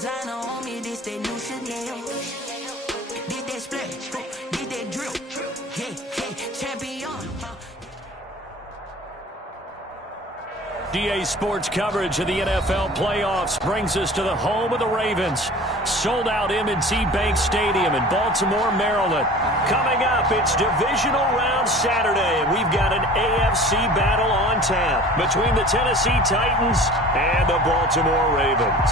designer on me, this that new Chanel. Did that splash, did that drip. Hey, champion. DA Sports coverage of the NFL playoffs brings us to the home of the Ravens. Sold out M&T Bank Stadium in Baltimore, Maryland. Coming up, it's divisional round Saturday, and we've got an AFC battle on tap between the Tennessee Titans and the Baltimore Ravens.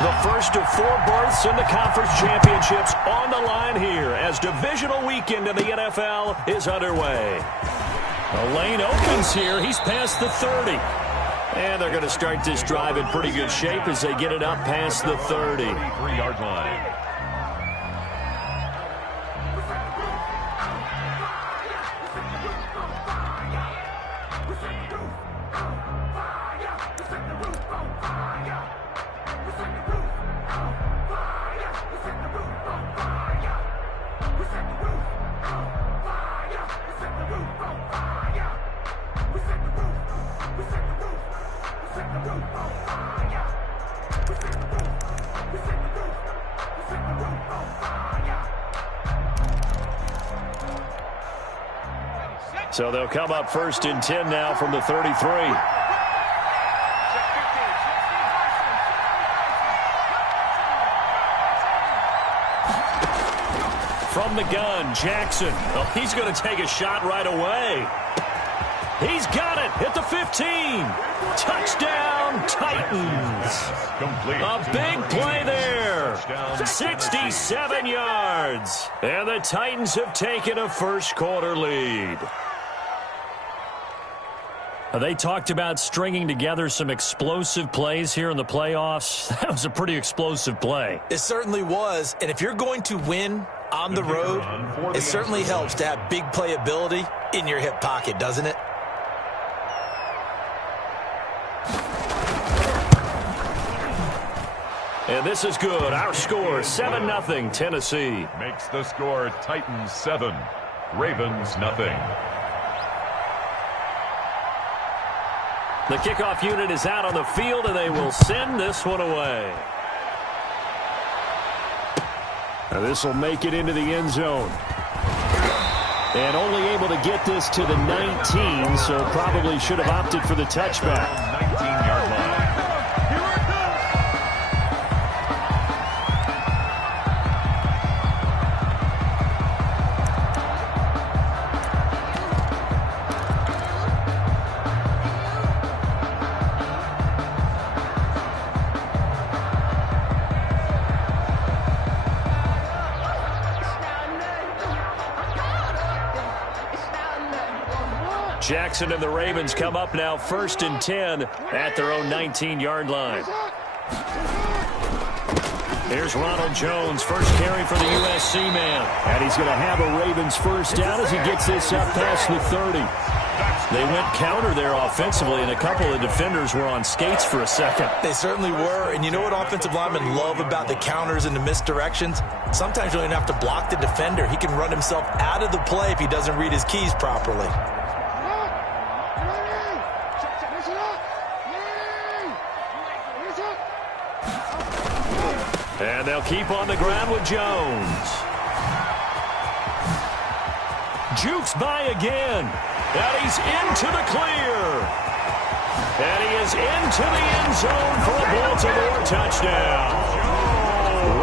The first of 4 berths in the conference championships on the line here as divisional weekend in the NFL is underway. The lane opens here. He's past the 30. And they're going to start this drive in pretty good shape as they get it up past the 30. 33-yard line. So they'll come up 1st and 10 now from the 33. From the gun, Jackson. Oh, he's going to take a shot right away. He's got it at the 15. Touchdown, Titans. A big play there. 67 yards. And the Titans have taken a first-quarter lead. They talked about stringing together some explosive plays here in the playoffs. That was a pretty explosive play. It certainly was. And if you're going to win on the road, it certainly helps to have big playability in your hip pocket, doesn't it? And this is good. Our score, 7-0, Tennessee. Makes the score Titans 7, Ravens nothing. The kickoff unit is out on the field, and they will send this one away. Now this will make it into the end zone. And only able to get this to the 19, so probably should have opted for the touchback. 19-yard line. Jackson and the Ravens come up now 1st and 10 at their own 19-yard line. Here's Ronald Jones, first carry for the USC man. And he's going to have a Ravens first down as he gets this up past the 30. They went counter there offensively, and a couple of defenders were on skates for a second. They certainly were, and you know what offensive linemen love about the counters and the misdirections? Sometimes you don't even have to block the defender. He can run himself out of the play if he doesn't read his keys properly. And they'll keep on the ground with Jones. Jukes by again. And he's into the clear. And he is into the end zone for a Baltimore touchdown.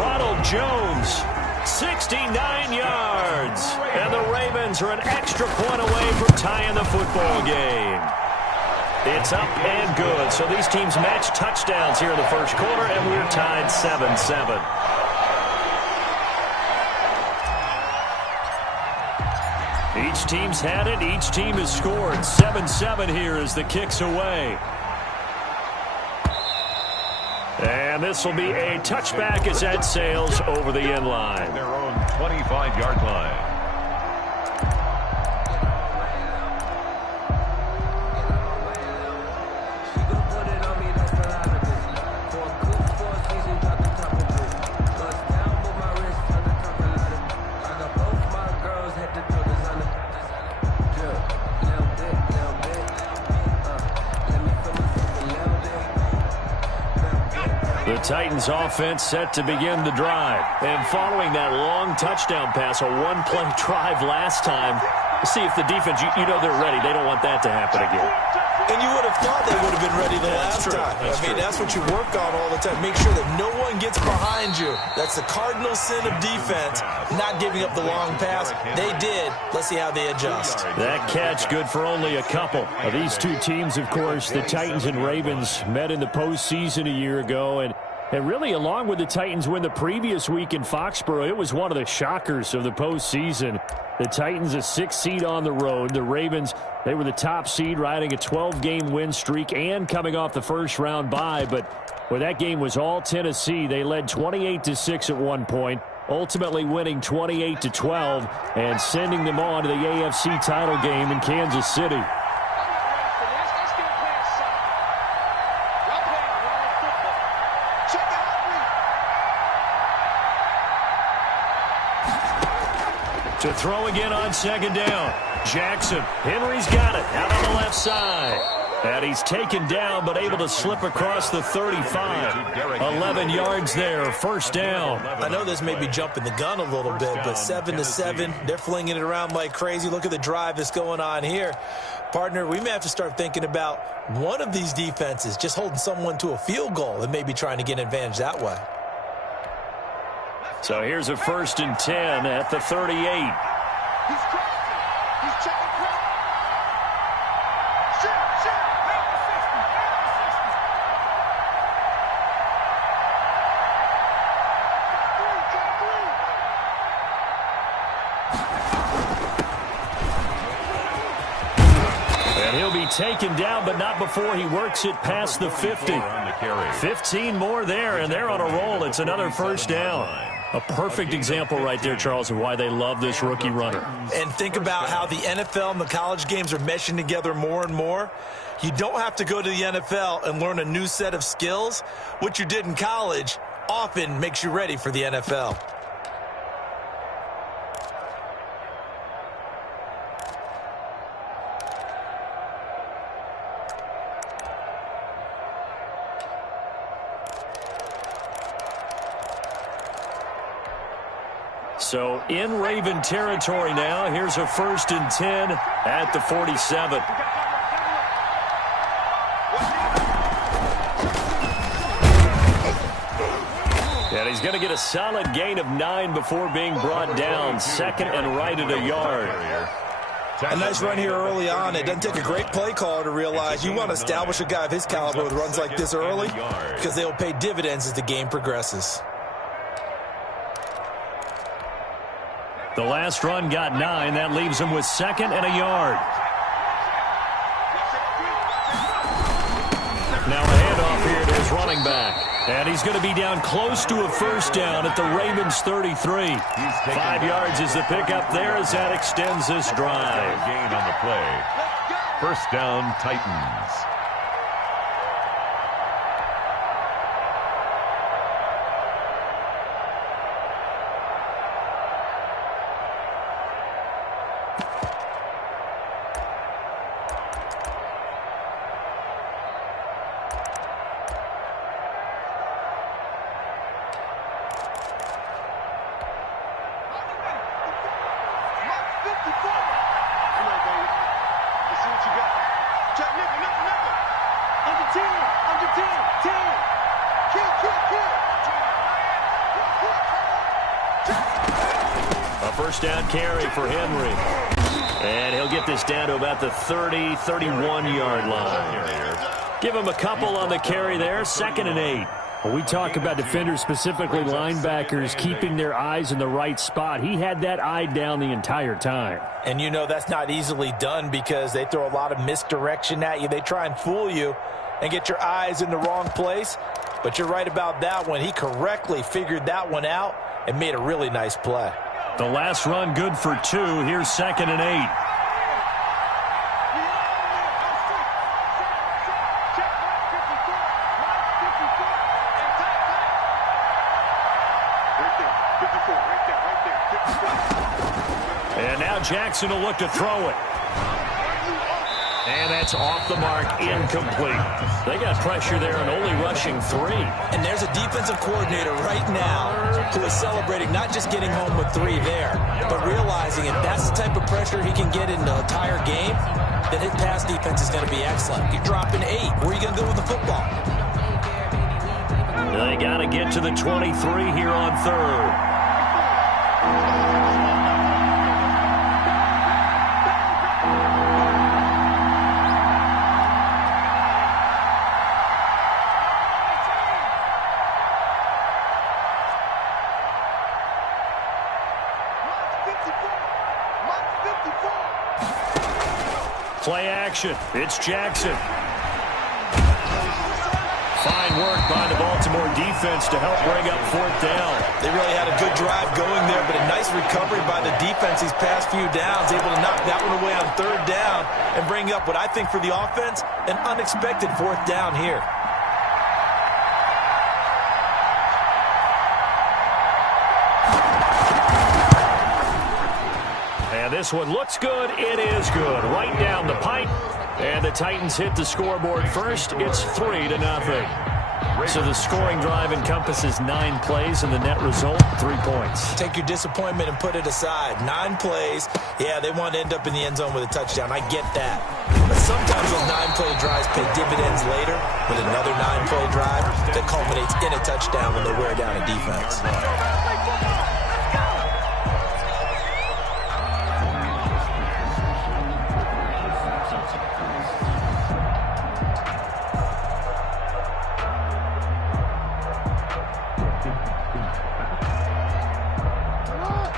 Ronald Jones, 69 yards. And the Ravens are an extra point away from tying the football game. It's up and good. So these teams match touchdowns here in the first quarter, and we're tied 7-7. Each team's had it. Each team has scored. 7-7 here as the kick's away. And this will be a touchback as that sails over the end line. Their own 25-yard line. Titans offense set to begin the drive. And following that long touchdown pass, a one-play drive last time, see if the defense, you know they're ready. They don't want that to happen again. And you would have thought they would have been ready the last time. That's what you work on all the time. Make sure that no one gets behind you. That's the cardinal sin of defense, not giving up the long pass. They did. Let's see how they adjust. That catch good for only a couple. These two teams, of course, the Titans and Ravens, met in the postseason a year ago. And really, along with the Titans win the previous week in Foxborough, it was one of the shockers of the postseason. The Titans a 6th seed on the road. The Ravens, they were the top seed, riding a 12-game win streak and coming off the first-round bye. But when that game was all Tennessee, they led 28-6 at one point, ultimately winning 28-12 and sending them on to the AFC title game in Kansas City. To throw again on second down. Jackson. Henry's got it out on the left side. And he's taken down but able to slip across the 35. 11 yards there. First down. I know this may be jumping the gun a little bit, but 7-7, they're flinging it around like crazy. Look at the drive that's going on here. Partner, we may have to start thinking about one of these defenses just holding someone to a field goal and maybe trying to get an advantage that way. So here's a 1st and 10 at the 38. He's crossing. He's checking cross. Shoot. And he'll be taken down, but not before he works it past the 50. 15 more there, and they're on a roll. It's another first down. A perfect example right there, Charles, of why they love this rookie runner. And think about how the NFL and the college games are meshing together more and more. You don't have to go to the NFL and learn a new set of skills. What you did in college often makes you ready for the NFL. So in Raven territory now. Here's a 1st and 10 at the 47. And he's going to get a solid gain of 9 before being brought down. 2nd and right at a yard. A nice run here early on. It doesn't take a great play caller to realize you want to establish a guy of his caliber with runs like this early because they will pay dividends as the game progresses. The last run got 9. That leaves him with 2nd and a yard. Now a handoff here to his running back. And he's going to be down close to a first down at the Ravens 33. 5 yards is the pickup there as that extends this drive. Gain on the play. First down, Titans. A first down carry for Henry. And he'll get this down to about the 30, 31-yard line. Give him a couple on the carry there. 2nd and 8. When we talk about defenders, specifically linebackers, keeping their eyes in the right spot, he had that eye down the entire time. And you know that's not easily done because they throw a lot of misdirection at you. They try and fool you and get your eyes in the wrong place. But you're right about that one. He correctly figured that one out and made a really nice play. The last run good for 2. Here's 2nd and 8. And now Jackson will look to throw it. And that's off the mark, incomplete. They got pressure there and only rushing 3. And there's a defensive coordinator right now who is celebrating not just getting home with 3 there, but realizing if that's the type of pressure he can get in the entire game, then his pass defense is going to be excellent. You're dropping 8. Where are you going to go with the football? They got to get to the 23 here on 3rd. Play action. It's Jackson. Fine work by the Baltimore defense to help bring up 4th down. They really had a good drive going there, but a nice recovery by the defense these past few downs, able to knock that one away on 3rd down and bring up what I think for the offense, an unexpected 4th down here. And this one looks good. It is good. Right down the pipe. And the Titans hit the scoreboard first. It's 3-0. So the scoring drive encompasses 9 plays, and the net result, 3 points. Take your disappointment and put it aside. 9 plays. Yeah, they want to end up in the end zone with a touchdown. I get that. But sometimes those 9-play drives pay dividends later with another 9-play drive that culminates in a touchdown when they wear down a defense.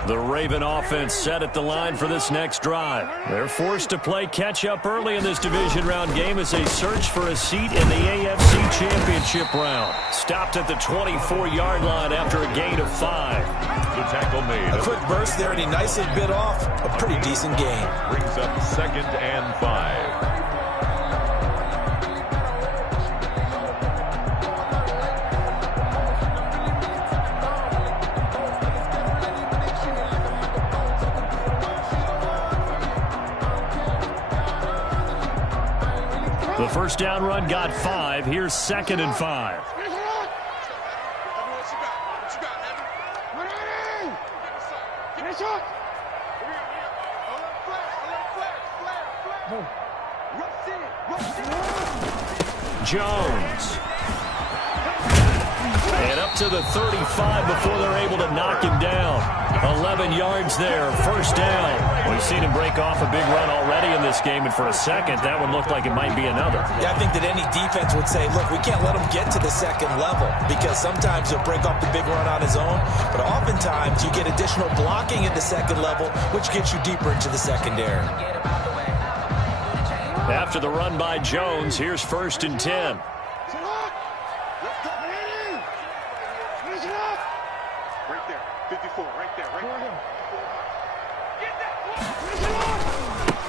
The Raven offense set at the line for this next drive. They're forced to play catch-up early in this division round game as they search for a seat in the AFC Championship round. Stopped at the 24-yard line after a gain of 5. The tackle made. A quick burst there, and he nicely bit off a pretty decent gain. Brings up 2nd and 5. The first down run got 5. Here's 2nd and 5. Jones. And up to the 35 before they're able to knock him down. 11 yards there, first down. We've seen him break off a big run already in this game, and for a second, that one looked like it might be another. Yeah, I think that any defense would say, look, we can't let him get to the 2nd level because sometimes he'll break off the big run on his own, but oftentimes you get additional blocking at the 2nd level, which gets you deeper into the secondary. After the run by Jones, here's 1st and 10. Right there, 54, right there, right there.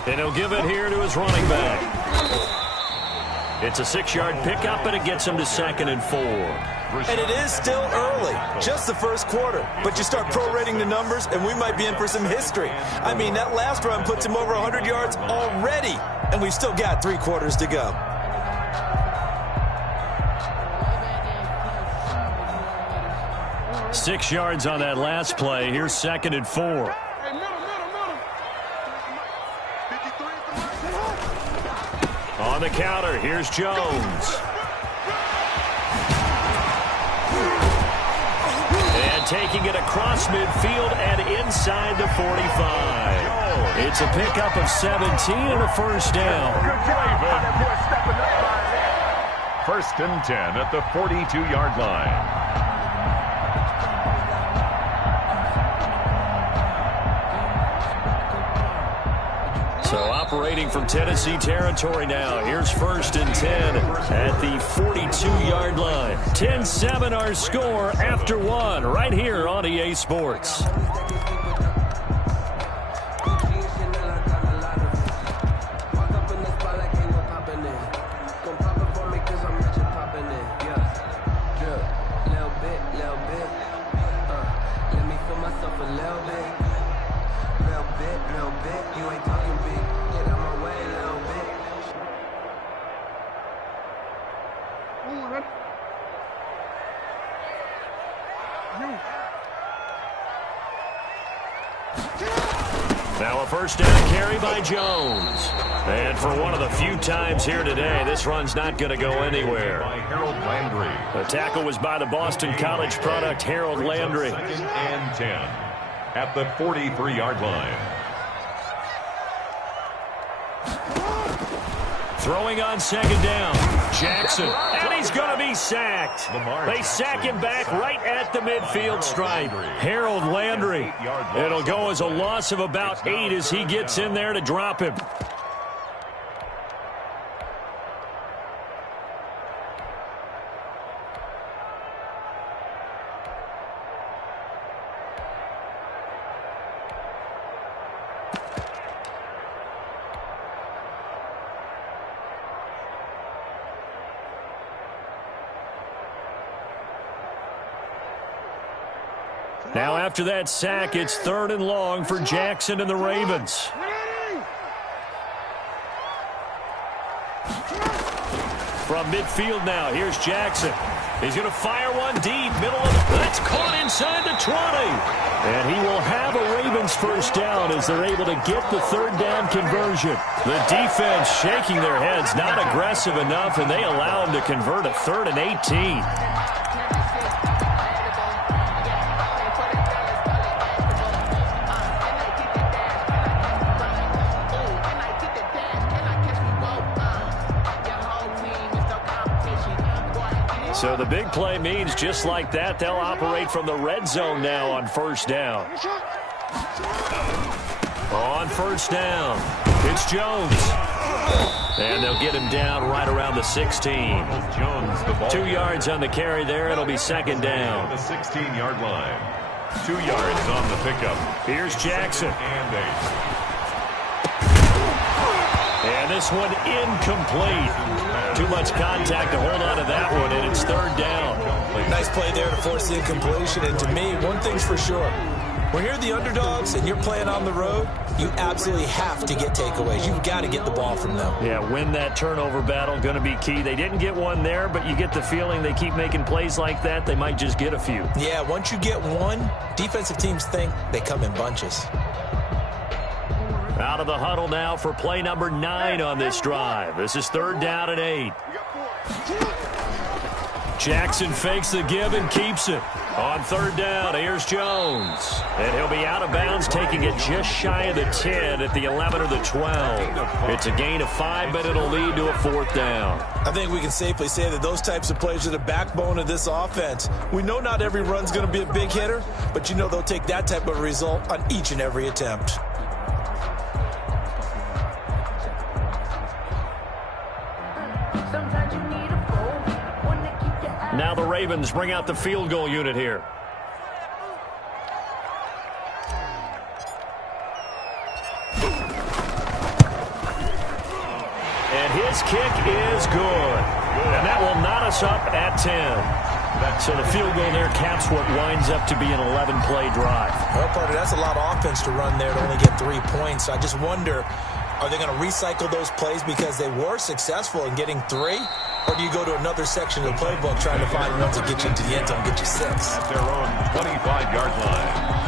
And he'll give it here to his running back. It's a 6-yard pickup, and it gets him to 2nd and 4. And it is still early, just the first quarter. But you start prorating the numbers, and we might be in for some history. I mean, that last run puts him over 100 yards already, and we've still got 3 quarters to go. Six yards on that last play. Here's 2nd and 4. On the counter, here's Jones. And taking it across midfield and inside the 45. It's a pickup of 17 and a first down. First and 10 at the 42-yard line. So operating from Tennessee territory now. Here's 1st and 10 at the 42-yard line. 10-7 our score after 1 right here on EA Sports. Now a first down carry by Jones. And for one of the few times here today, this run's not going to go anywhere. By Harold Landry. The tackle was by the Boston College product, Harold Landry. 2nd and 10 at the 43-yard line. Throwing on 2nd down. Jackson. And he's going to be sacked. They sack him back right at the midfield stripe. Harold Landry. It'll go as a loss of about 8 as he gets in there to drop him. Now after that sack, it's 3rd and long for Jackson and the Ravens. From midfield now, here's Jackson. He's going to fire one deep, middle of the... That's caught inside the 20. And he will have a Ravens first down as they're able to get the 3rd down conversion. The defense shaking their heads, not aggressive enough, and they allow him to convert a 3rd and 18. So the big play means just like that, they'll operate from the red zone now on 1st down. On 1st down, it's Jones. And they'll get him down right around the 16. 2 yards on the carry there. It'll be 2nd down. The 16-yard line. 2 yards on the pickup. Here's Jackson. And this one incomplete. Too much contact to hold on to that one, and it's 3rd down. Nice play there to force the incompletion. And to me, one thing's for sure. When you're the underdogs and you're playing on the road, you absolutely have to get takeaways. You've got to get the ball from them. Yeah, win that turnover battle, going to be key. They didn't get one there, but you get the feeling they keep making plays like that, they might just get a few. Yeah, once you get one, defensive teams think they come in bunches. Out of the huddle now for play number 9 on this drive. This is 3rd down and 8. Jackson fakes the give and keeps it. On 3rd down, here's Jones. And he'll be out of bounds, taking it just shy of the 10 at the 11 or the 12. It's a gain of 5, but it'll lead to a 4th down. I think we can safely say that those types of plays are the backbone of this offense. We know not every run's going to be a big hitter, but you know they'll take that type of result on each and every attempt. Now the Ravens bring out the field goal unit here. And his kick is good. And that will knot us up at 10. So the field goal there caps what winds up to be an 11-play drive. Well, partner, that's a lot of offense to run there to only get 3 points. So I just wonder, are they going to recycle those plays because they were successful in getting 3? Or do you go to another section of the playbook trying to find ones that get you into the end zone, get you 6? At their own 25-yard line.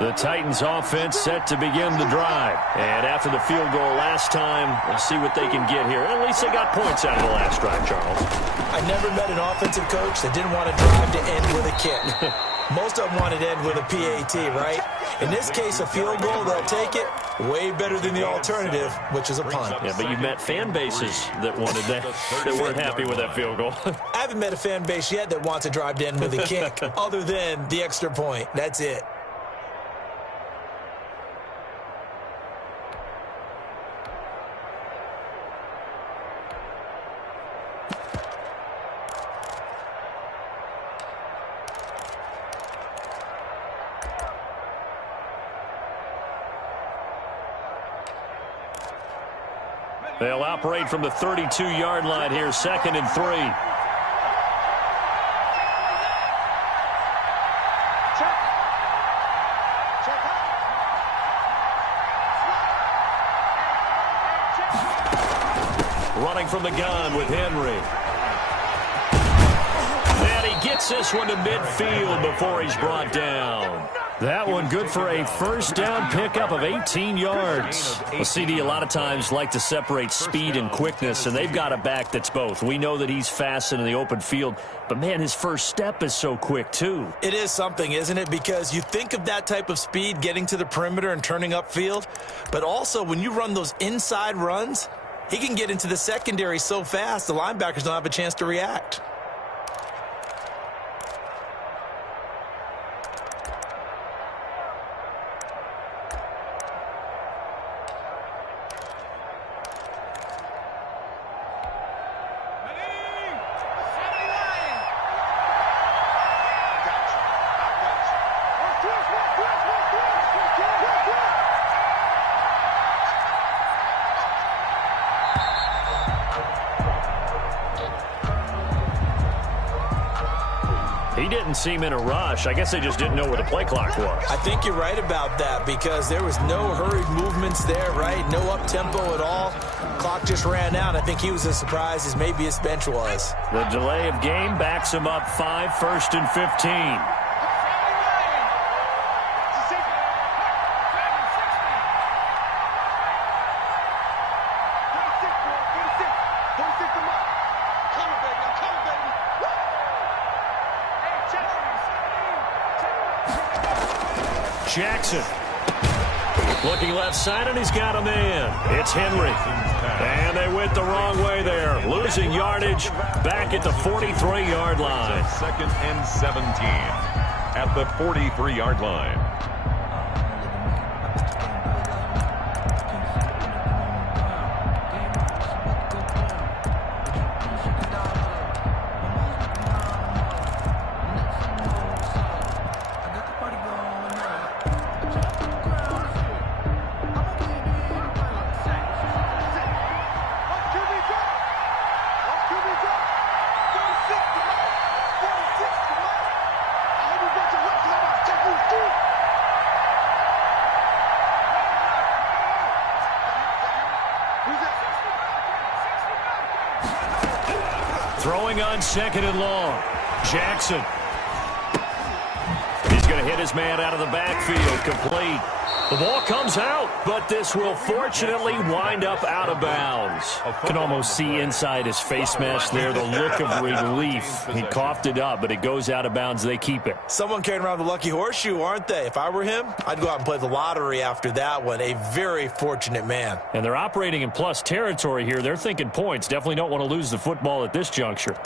The Titans offense set to begin the drive. And after the field goal last time, we'll see what they can get here. At least they got points out of the last drive, Charles. I never met an offensive coach that didn't want to drive to end with a kick. Most of them wanted to end with a PAT, right? In this case, a field goal, they'll take it. Way better than the alternative, which is a punt. Yeah, but you've met fan bases that wanted that, that weren't happy with that field goal. I haven't met a fan base yet that wants to drive to end with a kick, other than the extra point. That's it. They'll operate from the 32-yard line here, 2nd and 3. Running from the gun with Henry. And he gets this one to midfield before he's brought down. That one good for a first down pickup of 18 yards. Well, CD a lot of times like to separate speed and quickness, and they've got a back that's both. We know that he's fast in the open field, but, man, his first step is so quick, too. It is something, isn't it? Because you think of that type of speed getting to the perimeter and turning upfield, but also when you run those inside runs, he can get into the secondary so fast the linebackers don't have a chance to react. He didn't seem in a rush. I guess they just didn't know where the play clock was. I think you're right about that because there was no hurried movements there, right? No up-tempo at all. Clock just ran out. I think he was as surprised as maybe his bench was. The delay of game backs him up 5, 1st and 15. Jackson looking left side, and he's got a man. It's Henry. And they went the wrong way there, losing yardage back at the 43-yard line. 2nd and 17 at the 43-yard line. Throwing on 2nd and long. Jackson. He's going to hit his man out of the backfield. Complete. The ball comes out, but this will fortunately wind up out of bounds. Can almost see inside his face mask there the look of relief. He coughed it up, but it goes out of bounds. They keep it. Someone carrying around the lucky horseshoe, aren't they? If I were him, I'd go out and play the lottery after that one. A very fortunate man. And they're operating in plus territory here. They're thinking points. Definitely don't want to lose the football at this juncture.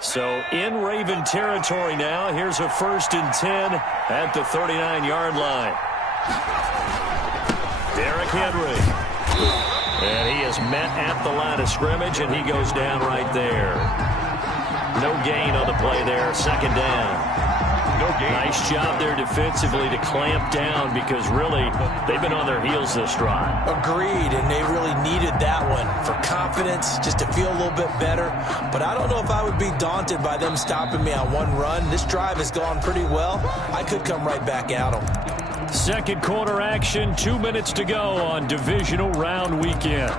So in Raven territory now. Here's a 1st and 10 at the 39-yard line. Derrick Henry. And he is met at the line of scrimmage, and he goes down right there. No gain on the play there. 2nd down. No gain. Nice job there defensively to clamp down because really they've been on their heels this drive. Agreed, and they really needed that one for confidence, just to feel a little bit better. But I don't know if I would be daunted by them stopping me on one run. This drive has gone pretty well. I could come right back at them. Second quarter action, 2 minutes to go on divisional round weekend.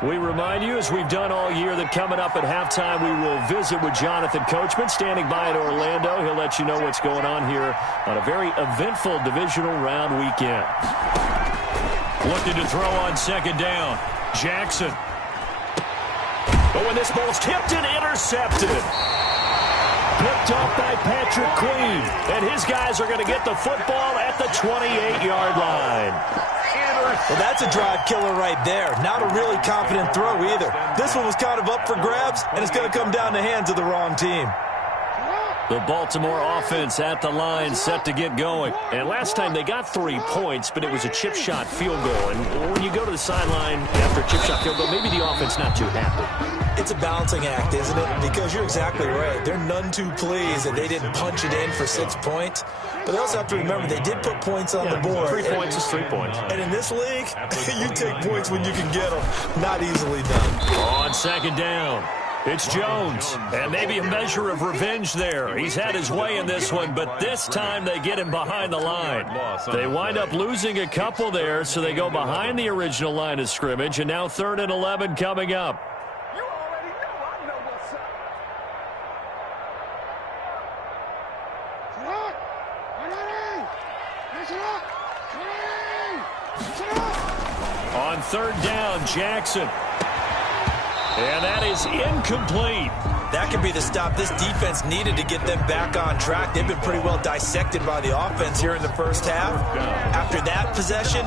We remind you, as we've done all year, that coming up at halftime, we will visit with Jonathan Coachman, standing by in Orlando. He'll let you know what's going on here on a very eventful divisional round weekend. Looking to throw on 2nd down. Jackson. But when this ball's tipped and intercepted. picked off by Patrick Queen. And his guys are going to get the football at the 28-yard line. Well, that's a drive killer right there. Not a really confident throw either. This one was kind of up for grabs, and it's going to come down the hands of the wrong team. The Baltimore offense at the line, set to get going. And last time they got 3 points, but it was a chip shot field goal. And when you go to the sideline after a chip shot field goal, maybe the offense not too happy. It's a balancing act, isn't it? Because you're exactly right. They're none too pleased that they didn't punch it in for 6 points. But they also have to remember they did put points on the board. 3 points is 3 points. And in this league, you take points when you can get them. Not easily done. On second down, it's Jones. And maybe a measure of revenge there. He's had his way in this one, but this time they get him behind the line. They wind up losing a couple there, so they go behind the original line of scrimmage, and now 3rd and 11 coming up. On 3rd down, Jackson. And that is incomplete. That could be the stop this defense needed to get them back on track. They've been pretty well dissected by the offense here in the first half. After that possession,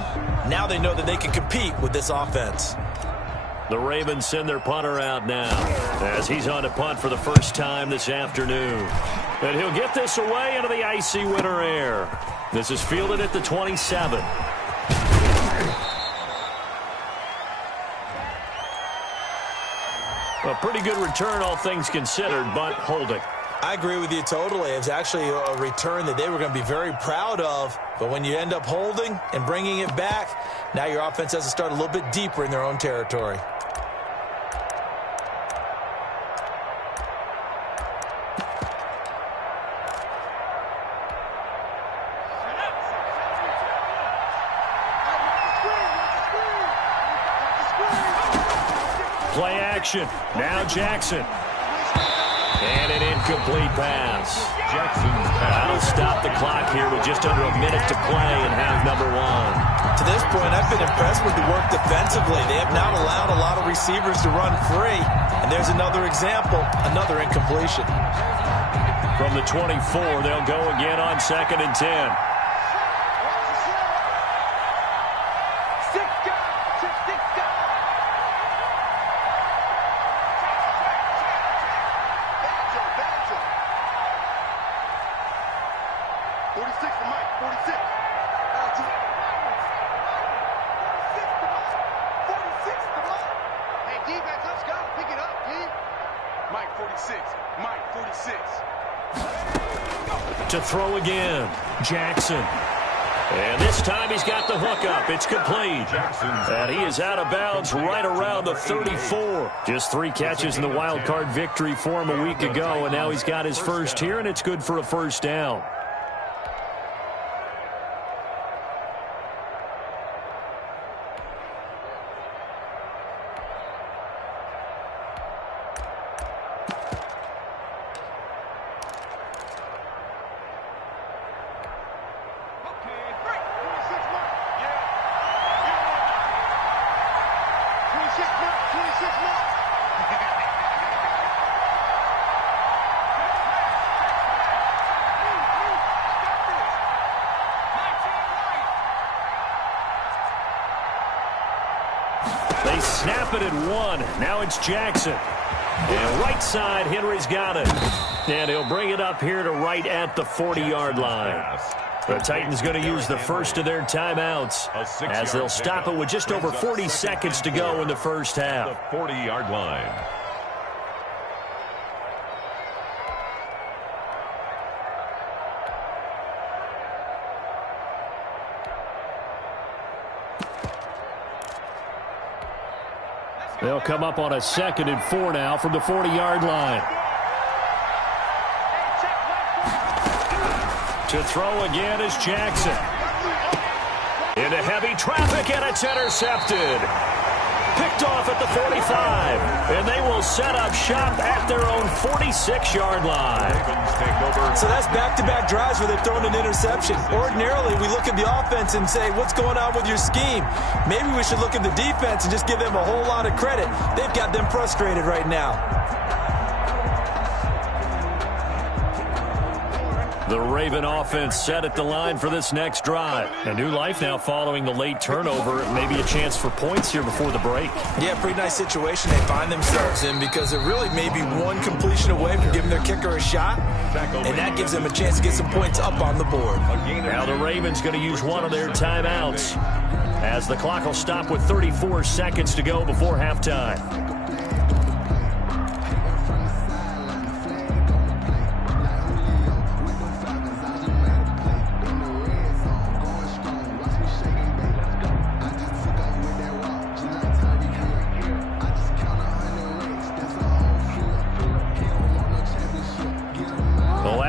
now they know that they can compete with this offense. The Ravens send their punter out now as he's on to punt for the first time this afternoon. And he'll get this away into the icy winter air. This is fielded at the 27. A pretty good return, all things considered, but holding. I agree with you totally. It's actually a return that they were going to be very proud of. But when you end up holding and bringing it back, now your offense has to start a little bit deeper in their own territory. Play action. Now Jackson. And an incomplete pass. That'll stop the clock here with just under a minute to play in half number 1. To this point, I've been impressed with the work defensively. They have not allowed a lot of receivers to run free. And there's another example, another incompletion. From the 24, they'll go again on 2nd and 10. To throw again, Jackson. And this time he's got the hook up. It's complete. And he is out of bounds right around the 34. Just 3 catches in the wild card victory for him a week ago, and now he's got his first here, and it's good for a first down. They snap it at 1. Now it's Jackson. And right side, Henry's got it. And he'll bring it up here to right at the 40-yard line. The Titans going to use the first of their timeouts as they'll stop it with just over 40 seconds to go in the first half. The 40-yard line. They'll come up on a 2nd and 4 now from the 40-yard line. To throw again is Jackson. Into heavy traffic, and it's intercepted. Picked off at the 45. And they will set up shop at their own 46-yard line. So that's back-to-back drives where they've thrown an interception. Ordinarily, we look at the offense and say, what's going on with your scheme? Maybe we should look at the defense and just give them a whole lot of credit. They've got them frustrated right now. The Raven offense set at the line for this next drive. A new life now following the late turnover. Maybe a chance for points here before the break. Yeah, pretty nice situation they find themselves in because they're really maybe one completion away from giving their kicker a shot, and that gives them a chance to get some points up on the board. Now the Ravens going to use one of their timeouts as the clock will stop with 34 seconds to go before halftime.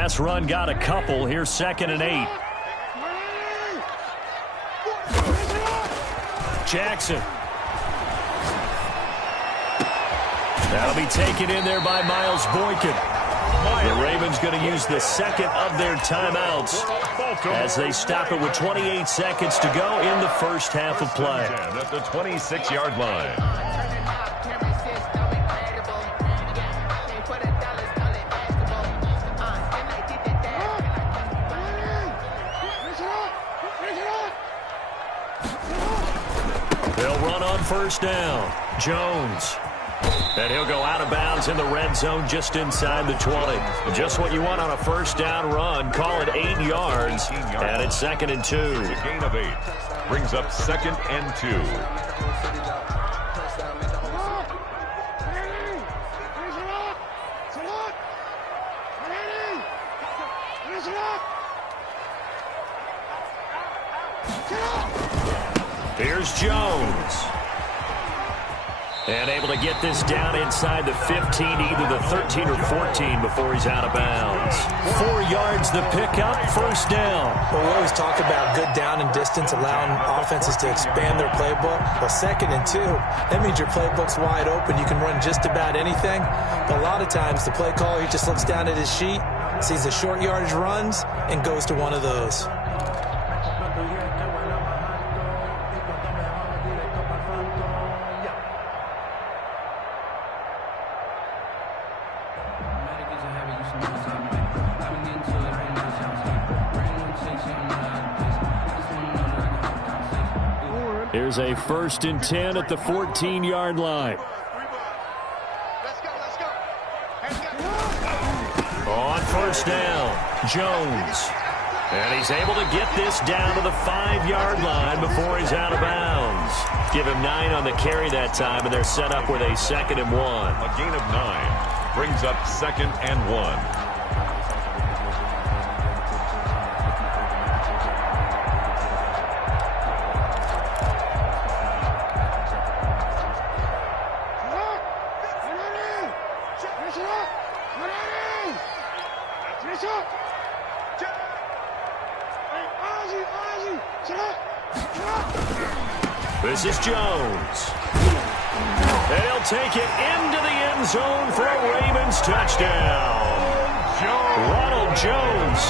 Last run got a couple. Here's 2nd and 8. Jackson. That'll be taken in there by Miles Boykin. The Ravens going to use the second of their timeouts as they stop it with 28 seconds to go in the first half of play. At the 26-yard line. First down, Jones. And he'll go out of bounds in the red zone just inside the 20. Just what you want on a first down run. Call it 8 yards. And it's 2nd and 2. A gain of 8. Brings up 2nd and 2. Here's Jones. And able to get this down inside the 15, either the 13 or 14 before he's out of bounds. 4 yards the pickup, first down. Well, we always talk about good down and distance, allowing offenses to expand their playbook. Well, 2nd and 2, that means your playbook's wide open. You can run just about anything. But a lot of times the play caller, he just looks down at his sheet, sees the short yardage runs, and goes to one of those. Here's a 1st and 10 at the 14-yard line. On first down, Jones. And he's able to get this down to the 5-yard line before he's out of bounds. Give him 9 on the carry that time, and they're set up with a 2nd and 1. A gain of 9 brings up 2nd and 1. This is Jones. And he'll take it into the end zone for a Ravens touchdown. Ronald Jones,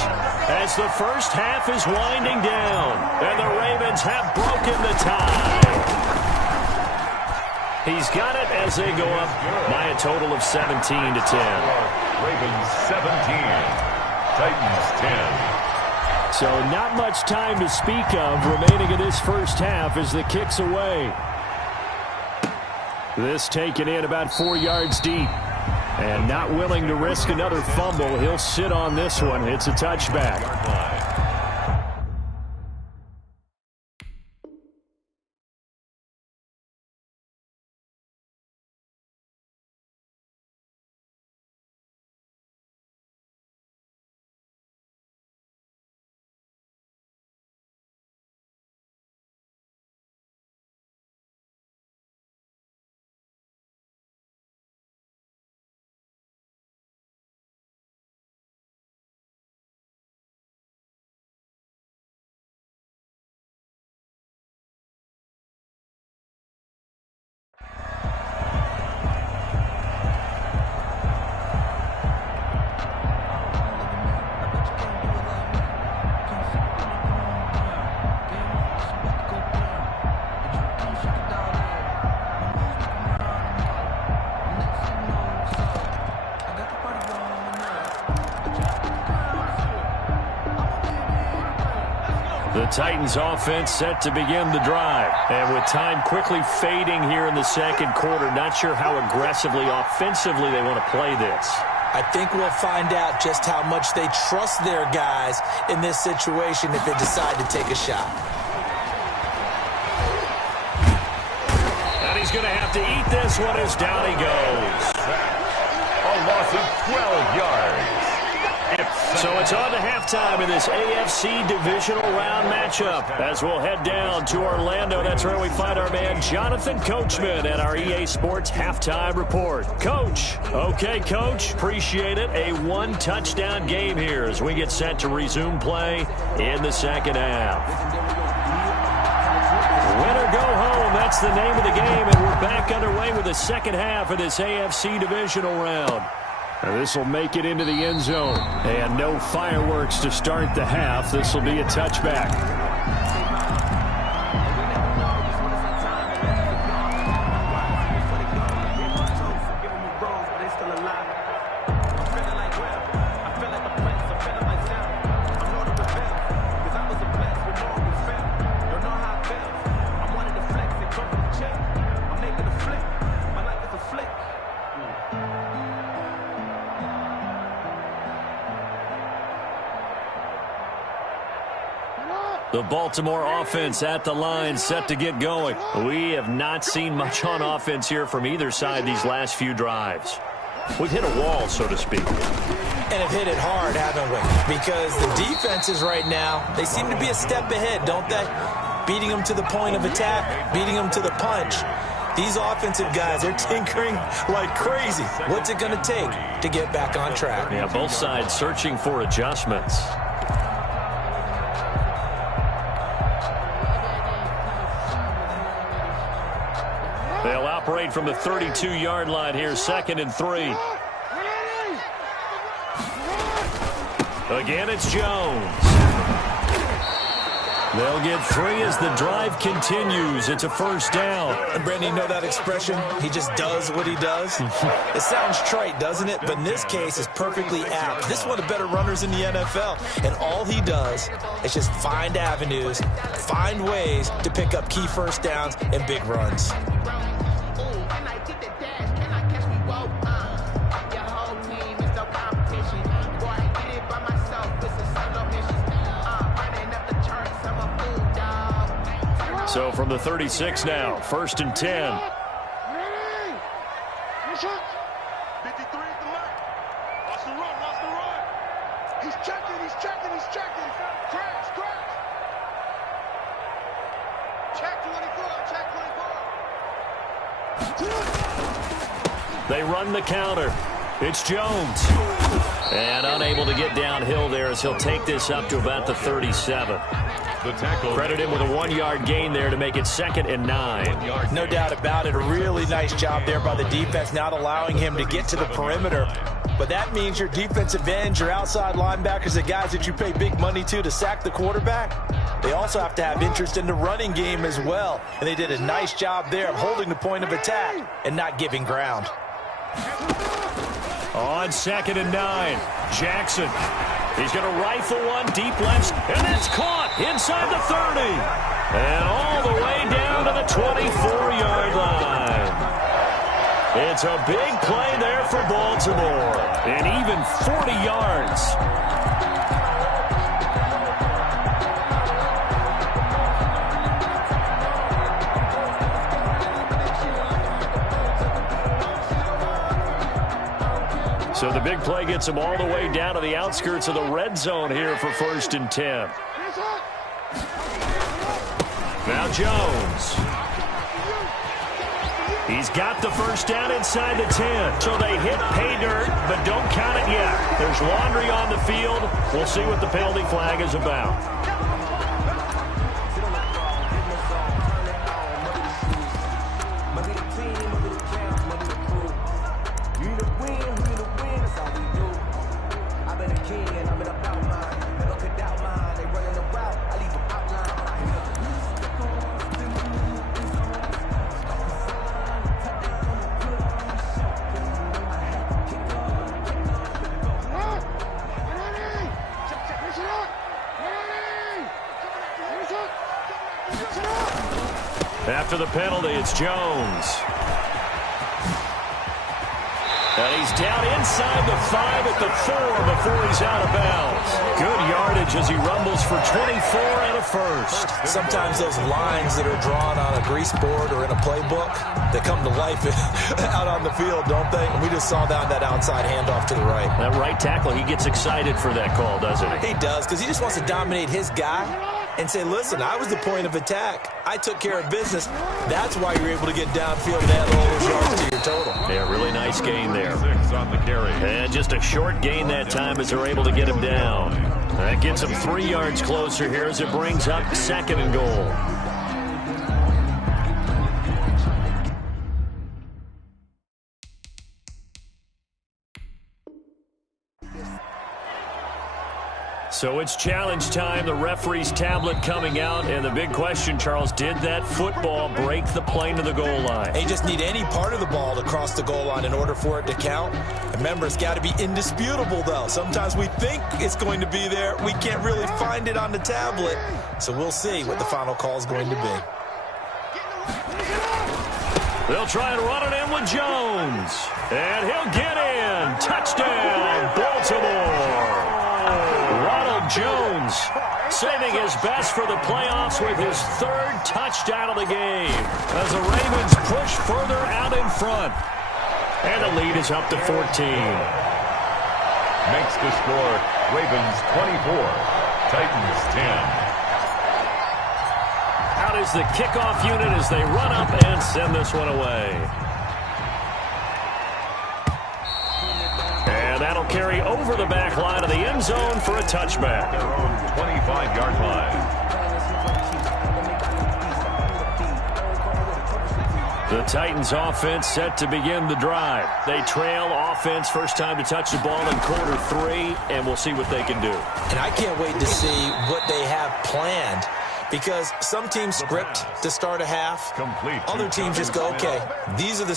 as the first half is winding down, and the Ravens have broken the tie. He's got it as they go up by a total of 17 to 10. Ravens 17, Titans 10. So not much time to speak of remaining in this first half as the kick's away. This taken in about 4 yards deep. And not willing to risk another fumble. He'll sit on this one. It's a touchback. The Titans offense set to begin the drive. And with time quickly fading here in the second quarter, not sure how aggressively, offensively they want to play this. I think we'll find out just how much they trust their guys in this situation if they decide to take a shot. And he's going to have to eat this one as down he goes. A loss of 12 yards. So it's on to halftime in this AFC divisional round matchup. As we'll head down to Orlando, that's where we find our man Jonathan Coachman at our EA Sports Halftime Report. Coach. Okay, Coach. Appreciate it. A one-touchdown game here as we get set to resume play in the second half. Win or go home, that's the name of the game, and we're back underway with the second half of this AFC divisional round. This will make it into the end zone. And no fireworks to start the half. This will be a touchback. The Baltimore offense at the line, set to get going. We have not seen much on offense here from either side these last few drives. We've hit a wall, so to speak. And have hit it hard, haven't we? Because the defenses right now, they seem to be a step ahead, don't they? Beating them to the point of attack, beating them to the punch. These offensive guys, they're tinkering like crazy. What's it going to take to get back on track? Yeah, both sides searching for adjustments. They'll operate from the 32-yard line here, 2nd and 3. Again, it's Jones. They'll get 3 as the drive continues. It's a first down. And Brandon, you know that expression? He just does what he does? It sounds trite, doesn't it? But in this case, it's perfectly apt. This is one of the better runners in the NFL. And all he does is just find avenues, find ways to pick up key first downs and big runs. So from the 36 now, 1st and 10. Ready? 53 at the line. Watch the run, watch the run. He's checking, he's checking, he's checking. Crash, crash. Check 24, check 24. They run the counter. It's Jones. And unable to get downhill there as he'll take this up to about the 37. The tackle. Credit him with a 1-yard gain there to make it 2nd and 9. No doubt about it. A really nice job there by the defense, not allowing him to get to the perimeter. But that means your defensive ends, your outside linebackers, the guys that you pay big money to sack the quarterback, they also have to have interest in the running game as well. And they did a nice job there of holding the point of attack and not giving ground. On 2nd and 9, Jackson. He's going to rifle one deep left, and it's caught inside the 30. And all the way down to the 24-yard line. It's a big play there for Baltimore, and even 40 yards. So the big play gets him all the way down to the outskirts of the red zone here for 1st and 10. Now Jones. He's got the first down inside the 10. So they hit pay dirt, but don't count it yet. There's laundry on the field. We'll see what the penalty flag is about. After the penalty, it's Jones. And he's down inside the 5 at the 4 before he's out of bounds. Good yardage as he rumbles for 24 and a first. Sometimes those lines that are drawn on a grease board or in a playbook, they come to life out on the field, don't they? And we just saw that outside handoff to the right. That right tackle, he gets excited for that call, doesn't he? He does, because he just wants to dominate his guy and say, listen, I was the point of attack. I took care of business. That's why you're able to get downfield and add all those yards to your total. Yeah, really nice gain there. 6 on the carry. And just a short gain that time as they're able to get him down. That gets him 3 yards closer here as it brings up 2nd and goal. So it's challenge time. The referee's tablet coming out. And the big question, Charles, did that football break the plane to the goal line? They just need any part of the ball to cross the goal line in order for it to count. Remember, it's got to be indisputable, though. Sometimes we think it's going to be there. We can't really find it on the tablet. So we'll see what the final call is going to be. They'll try and run it in with Jones. And he'll get in. Touchdown, Baltimore. Ronald Jones saving his best for the playoffs with his 3rd touchdown of the game as the Ravens push further out in front. And the lead is up to 14. Makes the score Ravens 24, Titans 10. Out is the kickoff unit as they run up and send this one away. And that'll carry over the back line of the end zone for a touchback. Their own 25-yard line. The Titans offense set to begin the drive. They trail offense first time to touch the ball in quarter 3, and we'll see what they can do. And I can't wait to see what they have planned, because some teams script to start a half. Complete. Other teams just go, okay, these are the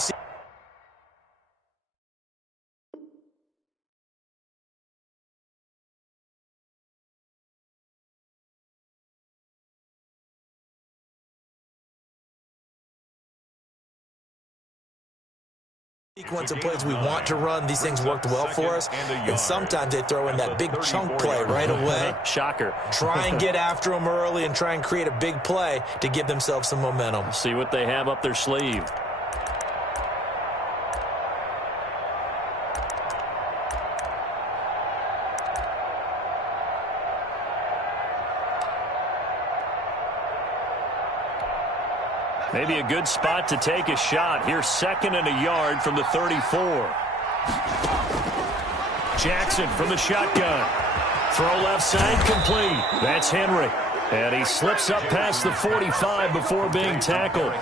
sequence of plays we want to run. These things worked well for us, and sometimes they throw in that big chunk play right away. Shocker. Try and get after them early and try and create a big play to give themselves some momentum. See what they have up their sleeve. Maybe a good spot to take a shot. Here's 2nd and a yard from the 34. Jackson from the shotgun. Throw left side complete. That's Henry. And he slips up past the 45 before being tackled.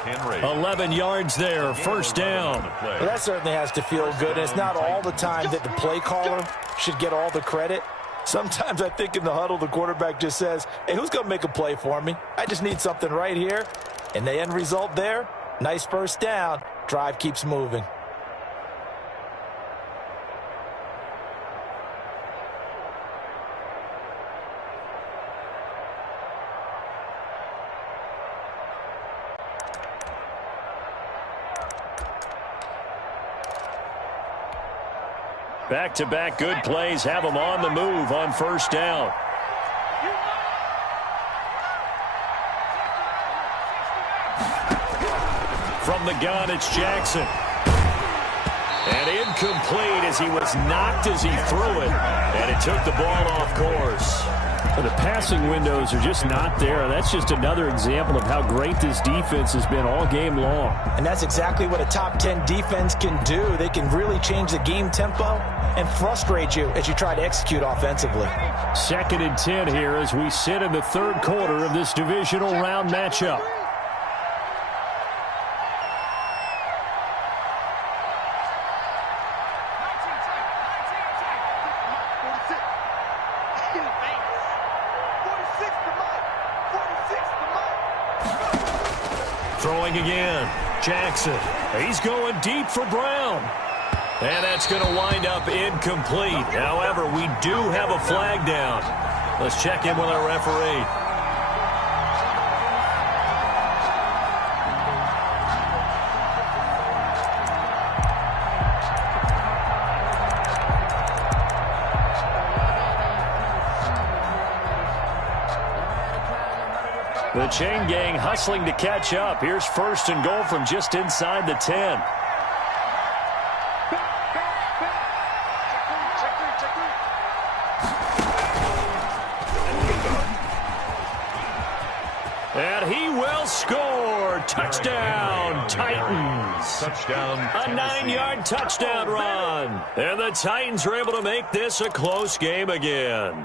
11 yards there, first down. Well, that certainly has to feel good. And it's not all the time that the play caller should get all the credit. Sometimes I think in the huddle, the quarterback just says, hey, who's going to make a play for me? I just need something right here. And the end result there, nice first down. Drive keeps moving. Back-to-back good plays have them on the move on first down. From the gun, it's Jackson. And incomplete as he was knocked as he threw it. And it took the ball off course. The passing windows are just not there. That's just another example of how great this defense has been all game long. And that's exactly what a top 10 defense can do. They can really change the game tempo and frustrate you as you try to execute offensively. 2nd and 10 here as we sit in the 3rd quarter of this divisional round matchup. Throwing again. Jackson. He's going deep for Brown. And that's going to wind up incomplete. However, we do have a flag down. Let's check in with our referee. The chain gang hustling to catch up. Here's 1st and goal from just inside the 10. And he will score. Touchdown, Titans. Touchdown. A 9-yard touchdown run. And the Titans are able to make this a close game again.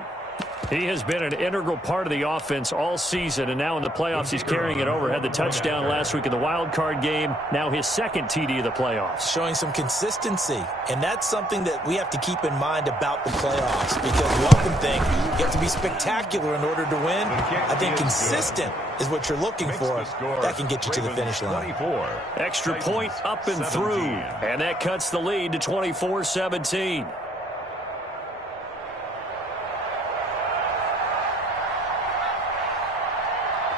He has been an integral part of the offense all season, and now in the playoffs he's carrying it over. Had the touchdown last week in the wild card game. Now his 2nd TD of the playoffs. Showing some consistency, and that's something that we have to keep in mind about the playoffs, because we often think you have to be spectacular in order to win. I think consistent is what you're looking for. That can get you to the finish line. Extra point up and through, and that cuts the lead to 24-17.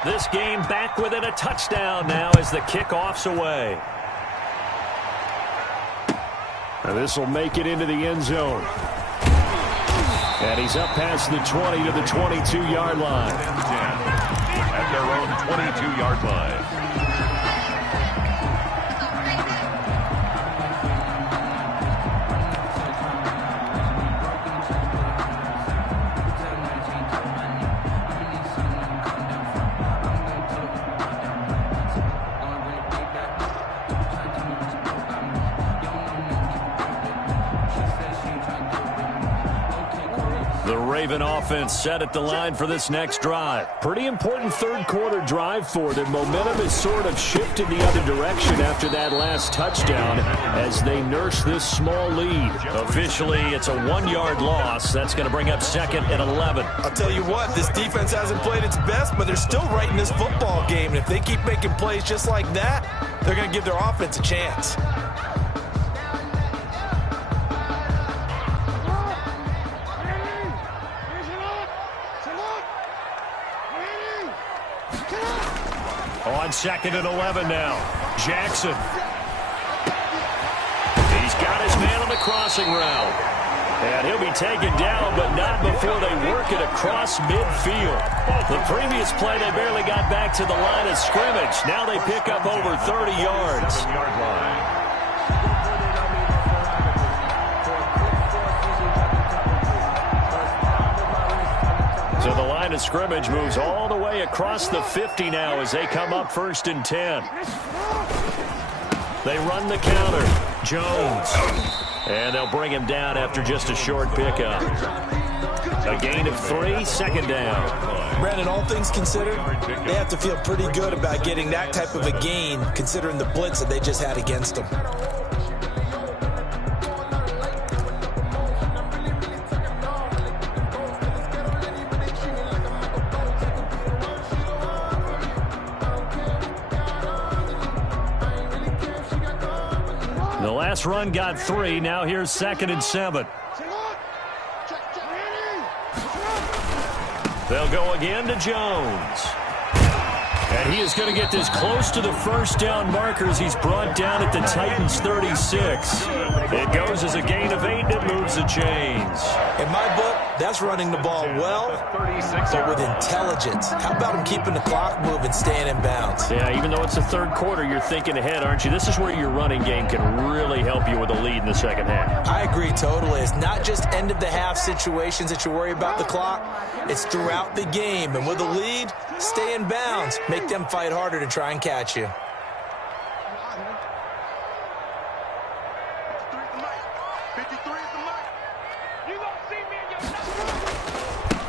This game back within a touchdown now as the kickoff's away. And this will make it into the end zone. And he's up past the 20 to the 22-yard line. At their own 22-yard line. Raven offense set at the line for this next drive. Pretty important third-quarter drive for them. Momentum has sort of shifted the other direction after that last touchdown as they nurse this small lead. Officially, it's a 1-yard loss. That's going to bring up 2nd and 11. I'll tell you what, this defense hasn't played its best, but they're still right in this football game. And if they keep making plays just like that, they're going to give their offense a chance. On 2nd and 11 now. Jackson. He's got his man on the crossing route. And he'll be taken down, but not before they work it across midfield. The previous play, they barely got back to the line of scrimmage. Now they pick up over 30 yards. 7-yard line. So the line of scrimmage moves all the way across the 50 now as they come up 1st and 10. They run the counter. Jones. And they'll bring him down after just a short pickup. A gain of 3, 2nd down. Brandon, all things considered, they have to feel pretty good about getting that type of a gain considering the blitz that they just had against them. The last run got 3. Now here's 2nd and 7. They'll go again to Jones. And he is going to get this close to the first down marker as he's brought down at the Titans 36. It goes as a gain of 8 and it moves the chains. In my book, that's running the ball well, but with intelligence. How about him keeping the clock moving, staying in bounds? Yeah, even though it's the 3rd quarter, you're thinking ahead, aren't you? This is where your running game can really help you with a lead in the 2nd half. I agree totally. It's not just end-of-the-half situations that you worry about the clock. It's throughout the game. And with a lead, stay in bounds. Make them fight harder to try and catch you.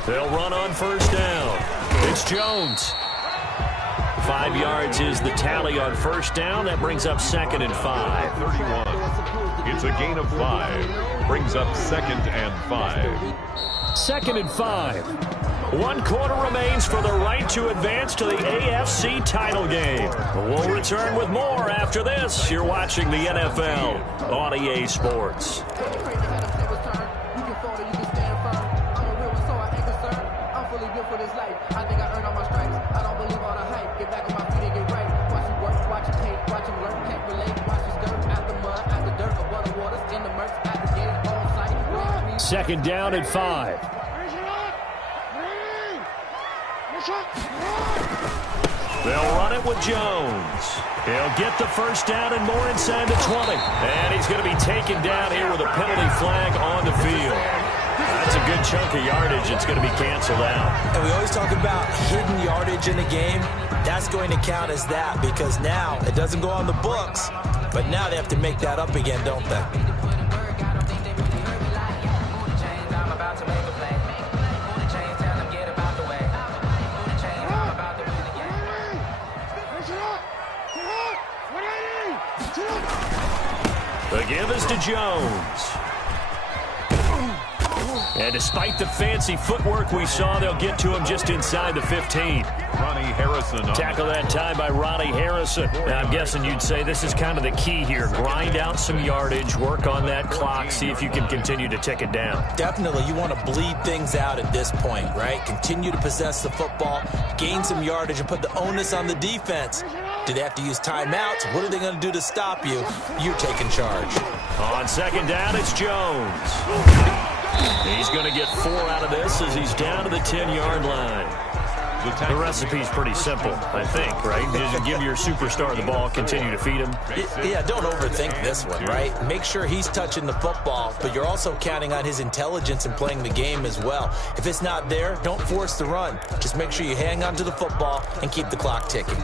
They'll run on 1st down. It's Jones. 5 yards is the tally on 1st down. That brings up 2nd and 5. 31. It's a gain of 5. Brings up 2nd and 5. 2nd and 5. 1 quarter remains for the right to advance to the AFC title game. We'll return with more after this. You're watching the NFL on EA Sports. Second down at 5. They'll run it with Jones. He'll get the first down and more inside the 20. And he's going to be taken down here with a penalty flag on the field. That's a good chunk of yardage. It's going to be canceled out. And we always talk about hidden yardage in a game. That's going to count as that because now it doesn't go on the books, but now they have to make that up again, don't they? The give is to Jones. And despite the fancy footwork we saw, they'll get to him just inside the 15. Ronnie Harrison. Tackle that time by Ronnie Harrison. Now, I'm guessing you'd say this is kind of the key here. Grind out some yardage, work on that clock, see if you can continue to tick it down. Definitely, you want to bleed things out at this point, right? Continue to possess the football, gain some yardage, and put the onus on the defense. Do they have to use timeouts? What are they going to do to stop you? You're taking charge. On second down, it's Jones. He's going to get 4 out of this as he's down to the 10-yard line. The recipe's pretty simple, I think, right? Just give your superstar the ball, continue to feed him. Yeah, don't overthink this one, right? Make sure he's touching the football, but you're also counting on his intelligence in playing the game as well. If it's not there, don't force the run. Just make sure you hang on to the football and keep the clock ticking.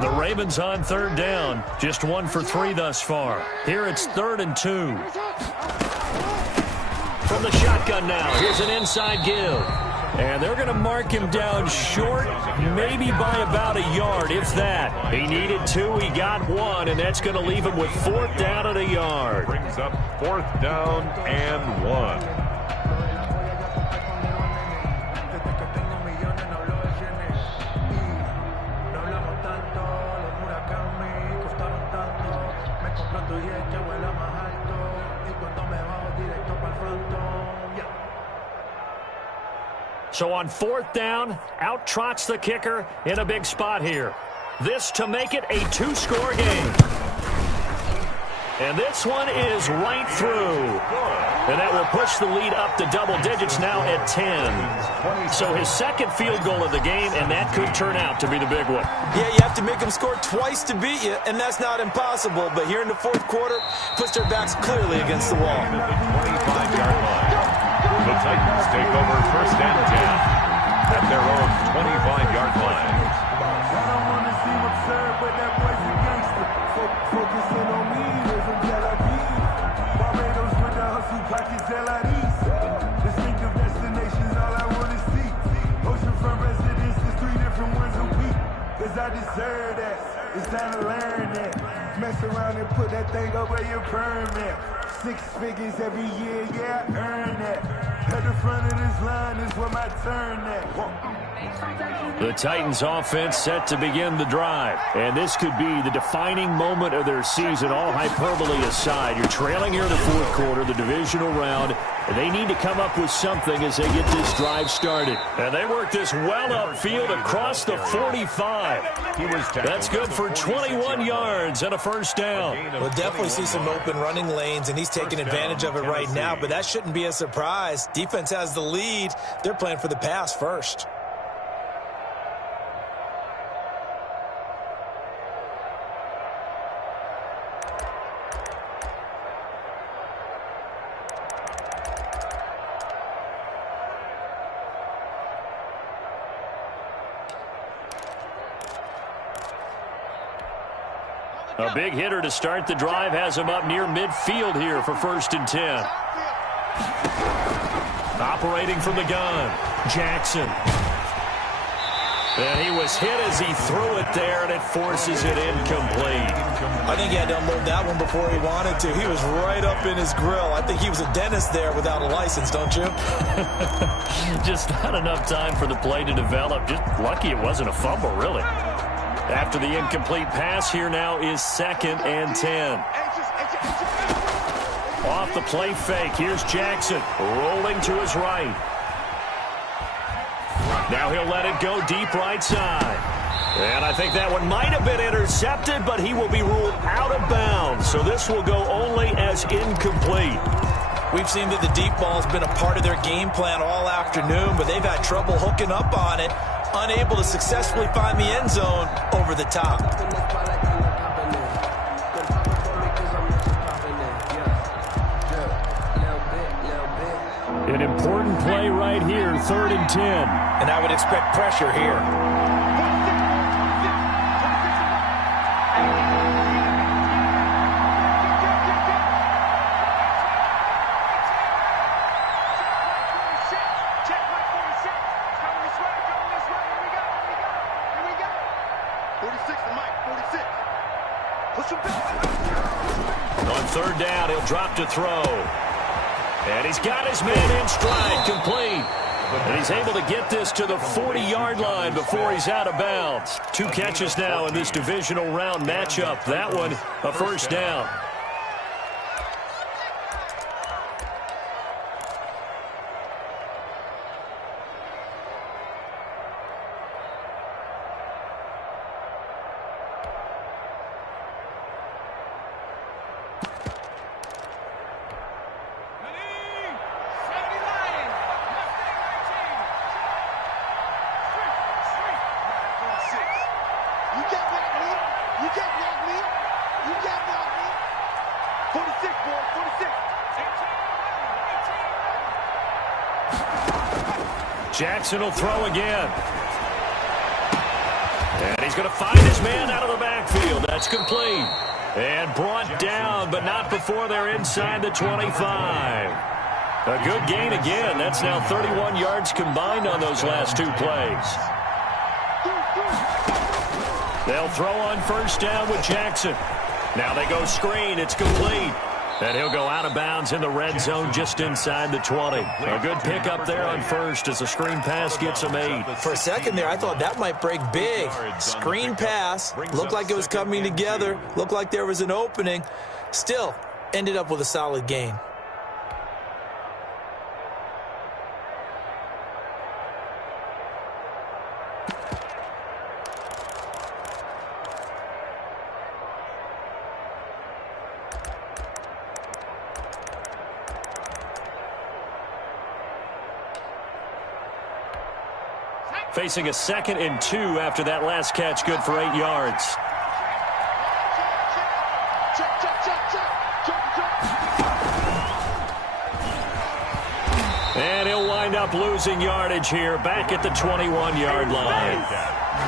The Ravens on third down. Just 1 for 3 thus far. Here it's 3rd and 2. From the shotgun now, here's an inside give. And they're going to mark him down short, maybe by about a yard, if that. He needed 2, he got 1, and that's going to leave him with 4th down and a yard. Brings up 4th down and 1. So on 4th down, out trots the kicker in a big spot here. This to make it a 2-score game. And this one is right through. And that will push the lead up to double digits now at 10. So his second field goal of the game, and that could turn out to be the big one. Yeah, you have to make them score twice to beat you, and that's not impossible. But here in the 4th quarter, puts their backs clearly against the wall. 25-yard line. The Titans take over 1st and 10 at their own 25-yard line. I don't want to seem absurd, but that boy's a gangster. Focusing on me, we're from Tel Aviv. Barbados with the hustle, pockets LIDs. Distinctive destinations, all I want to see. Oceanfront residences, 3 different ones a week. Cause I deserve that. It's time to learn that. Mess around and put that thing over your permit. 6 figures every year, yeah, I earn that. At the front of this line is where my turn at. The Titans offense set to begin the drive. And this could be the defining moment of their season, all hyperbole aside. You're trailing here in the 4th quarter, the divisional round, and they need to come up with something as they get this drive started. And they work this well upfield across the 45. That's good for 21 yards and a 1st down. We'll definitely see some open running lanes, and he's taking advantage of it right now, but that shouldn't be a surprise. Defense has the lead. They're playing for the pass first. A big hitter to start the drive has him up near midfield here for 1st and 10. Operating from the gun, Jackson. And he was hit as he threw it there, and it forces it incomplete. I think he had to unload that one before he wanted to. He was right up in his grill. I think he was a dentist there without a license, don't you? Just not enough time for the play to develop. Just lucky it wasn't a fumble, really. After the incomplete pass, here now is 2nd and 10. Off the play fake, here's Jackson rolling to his right. Now he'll let it go deep right side. And I think that one might have been intercepted, but he will be ruled out of bounds. So this will go only as incomplete. We've seen that the deep ball's been a part of their game plan all afternoon, but they've had trouble hooking up on it, unable to successfully find the end zone over the top. An important play right here, 3rd and 10. And I would expect pressure here. On 3rd down, he'll drop to throw. And he's got his man in stride, complete. And he's able to get this to the 40-yard line before he's out of bounds. 2 catches now in this divisional round matchup. That one, a first down. Jackson will throw again. And he's going to find his man out of the backfield. That's complete. And brought down, but not before they're inside the 25. A good gain again. That's now 31 yards combined on those last 2 plays. They'll throw on 1st down with Jackson. Now they go screen. It's complete. And he'll go out of bounds in the red zone just inside the 20. A good pickup there on 1st as the screen pass gets him 8. For a second there, I thought that might break big. Screen pass. Looked like it was coming together. Looked like there was an opening. Still, ended up with a solid gain. Facing a 2nd and 2 after that last catch, good for 8 yards. And he'll wind up losing yardage here back at the 21-yard line.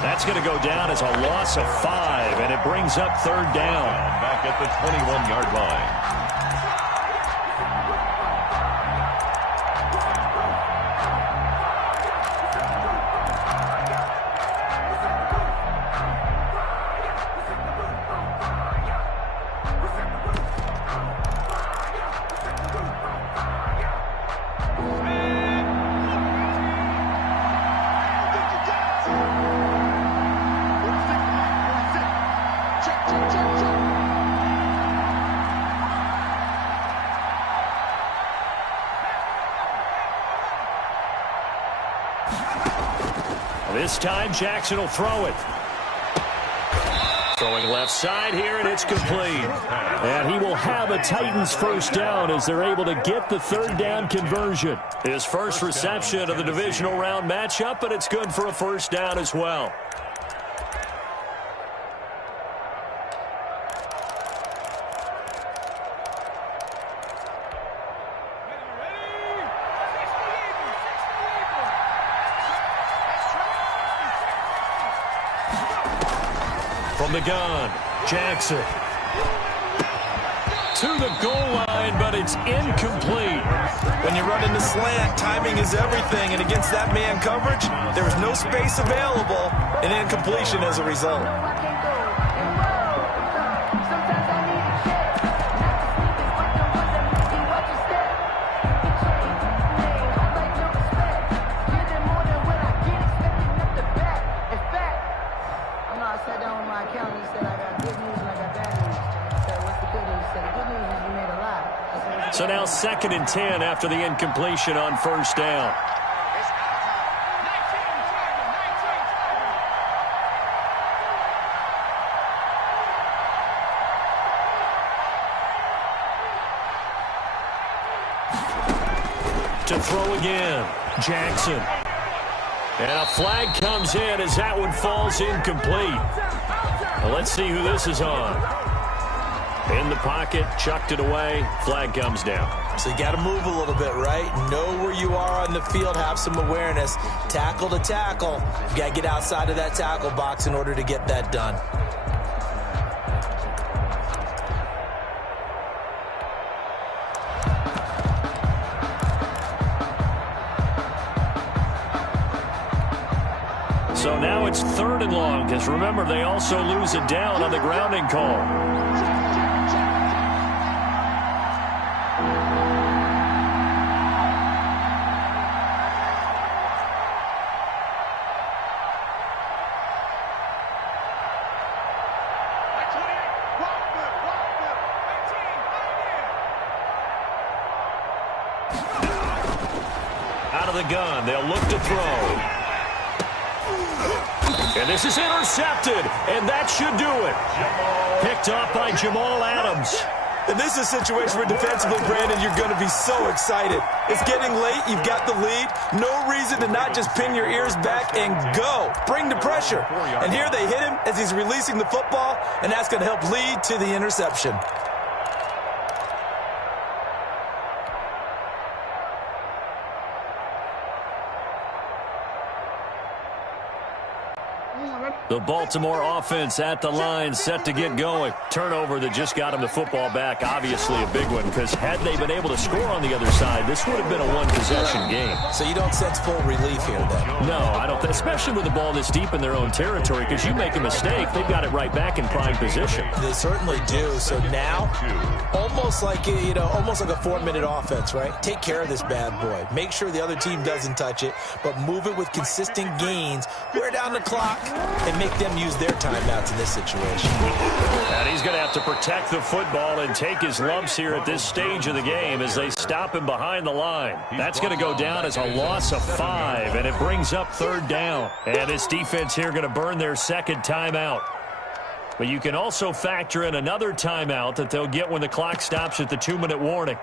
That's going to go down as a loss of 5, and it brings up 3rd down. Back at the 21-yard line. This time, Jackson will throw it. Throwing left side here, and it's complete. And he will have a Titans 1st down as they're able to get the 3rd down conversion. His first reception of the divisional round matchup, but it's good for a 1st down as well. From the gun, Jackson to the goal line, but it's incomplete. When you run in the slant, timing is everything, and against that man coverage, there was no space available, and incompletion as a result. So now 2nd and 10 after the incompletion on 1st down. To throw again, Jackson. And a flag comes in as that one falls incomplete. Well, let's see who this is on. In the pocket, chucked it away, flag comes down. So you got to move a little bit, right? Know where you are on the field, have some awareness. Tackle to tackle. You got to get outside of that tackle box in order to get that done. So now it's 3rd and long, because remember, they also lose it down on the grounding call. Out of the gun, they'll look to throw. And this is intercepted, and that should do it. Picked off by Jamal Adams. And this is a situation where defensively, Brandon, you're going to be so excited. It's getting late. You've got the lead. No reason to not just pin your ears back and go. Bring the pressure. And here they hit him as he's releasing the football, and that's going to help lead to the interception. The Baltimore offense at the line, set to get going. Turnover that just got him the football back. Obviously a big one, because had they been able to score on the other side, this would have been a one-possession game. So you don't sense full relief here, then? No, I don't. Especially with the ball this deep in their own territory, because you make a mistake, they've got it right back in prime position. They certainly do. So now, almost like a 4-minute offense, right? Take care of this bad boy. Make sure the other team doesn't touch it, but move it with consistent gains. Wear down the clock and make them use their timeouts in this situation. And he's going to have to protect the football and take his lumps here at this stage of the game as they stop him behind the line. That's going to go down as a loss of 5, and it brings up 3rd down. And this defense here going to burn their 2nd timeout. But you can also factor in another timeout that they'll get when the clock stops at the 2-minute warning.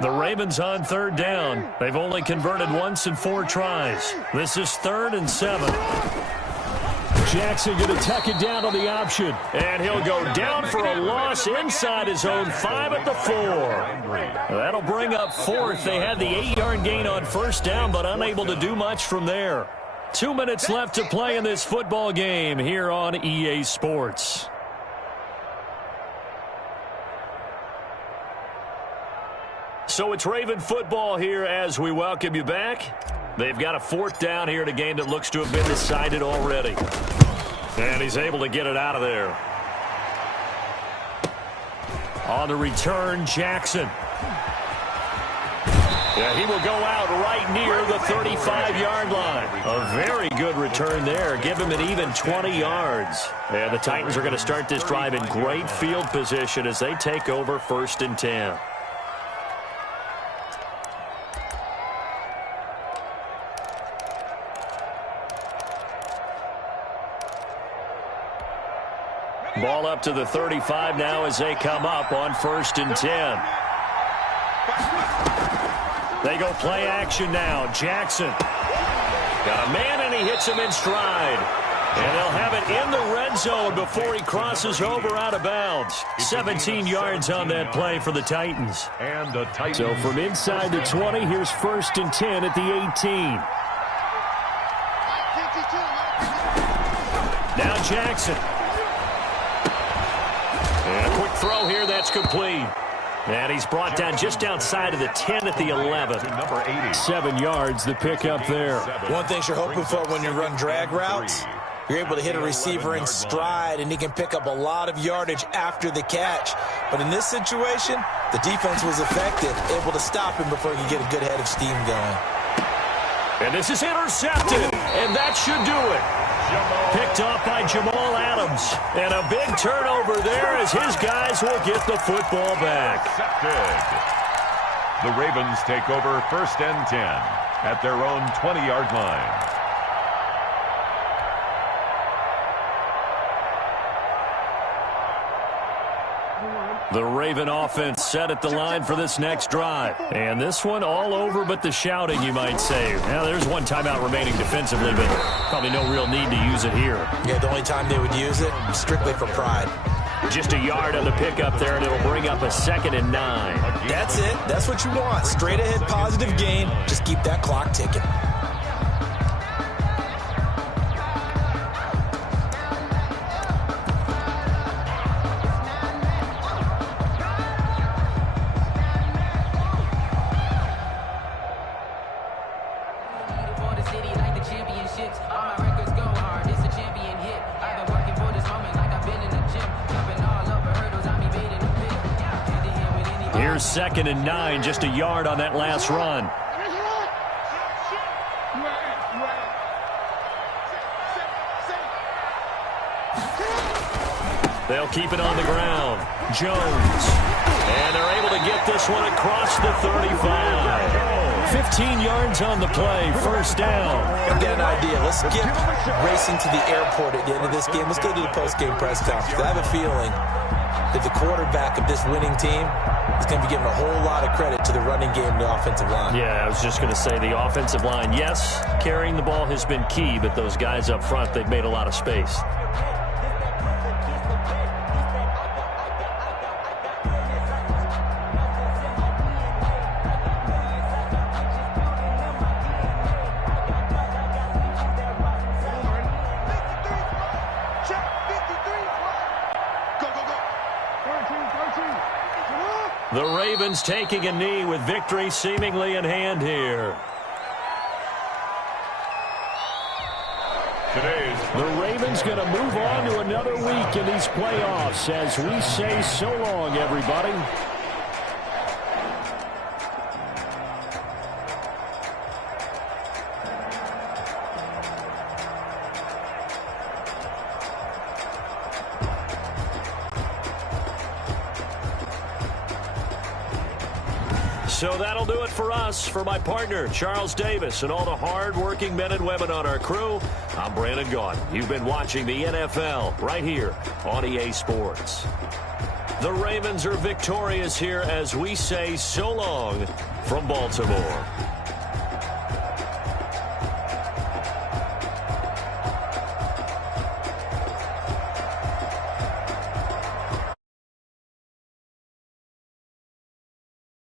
The Ravens on 3rd down. They've only converted once in 4 tries. This is 3rd and 7. Jackson going to tuck it down on the option. And he'll go down for a loss inside his own 5 at the 4. That'll bring up 4th. They had the 8-yard gain on 1st down, but unable to do much from there. 2 minutes left to play in this football game here on EA Sports. So it's Raven football here as we welcome you back. They've got a 4th down here in a game that looks to have been decided already. And he's able to get it out of there. On the return, Jackson. Yeah, he will go out right near the 35-yard line. A very good return there. Give him an even 20 yards. And the Titans are going to start this drive in great field position as they take over 1st and 10. Ball up to the 35 now as they come up on 1st and 10. They go play action now. Jackson got a man, and he hits him in stride. And they'll have it in the red zone before he crosses over out of bounds. 17 yards on that play for the Titans. And the Titans. So from inside the 20, here's 1st and 10 at the 18. Now Jackson. And a quick throw here, that's complete. And he's brought down just outside of the 10 at the 11. 7 yards, the pickup there. One thing you're hoping for when you run drag routes, you're able to hit a receiver in stride, and he can pick up a lot of yardage after the catch. But in this situation, the defense was effective, able to stop him before he could get a good head of steam going. And this is intercepted, and that should do it. Picked off by Jamal Adams. And a big turnover there as his guys will get the football back. The Ravens take over 1st and 10 at their own 20-yard line. The Raven offense set at the line for this next drive. And this one all over but the shouting, you might say. Now, there's one timeout remaining defensively, but probably no real need to use it here. Yeah, the only time they would use it, strictly for pride. Just a yard on the pickup there, and it'll bring up a 2nd and 9. That's it. That's what you want. Straight ahead positive gain. Just keep that clock ticking. Here's 2nd and 9, just a yard on that last run. They'll keep it on the ground. Jones. And they're able to get this one across the 35. 15 yards on the play, first down. I've got an idea. Let's skip racing to the airport at the end of this game. Let's go to the post-game press conference. I have a feeling that the quarterback of this winning team is going to be giving a whole lot of credit to the running game and the offensive line. Yeah, I was just going to say the offensive line, yes, carrying the ball has been key, but those guys up front, they've made a lot of space. The Ravens taking a knee with victory seemingly in hand here. The Ravens going to move on to another week in these playoffs as we say so long, everybody. So that'll do it for us. For my partner, Charles Davis, and all the hard-working men and women on our crew, I'm Brandon Gaudin. You've been watching the NFL right here on EA Sports. The Ravens are victorious here as we say so long from Baltimore.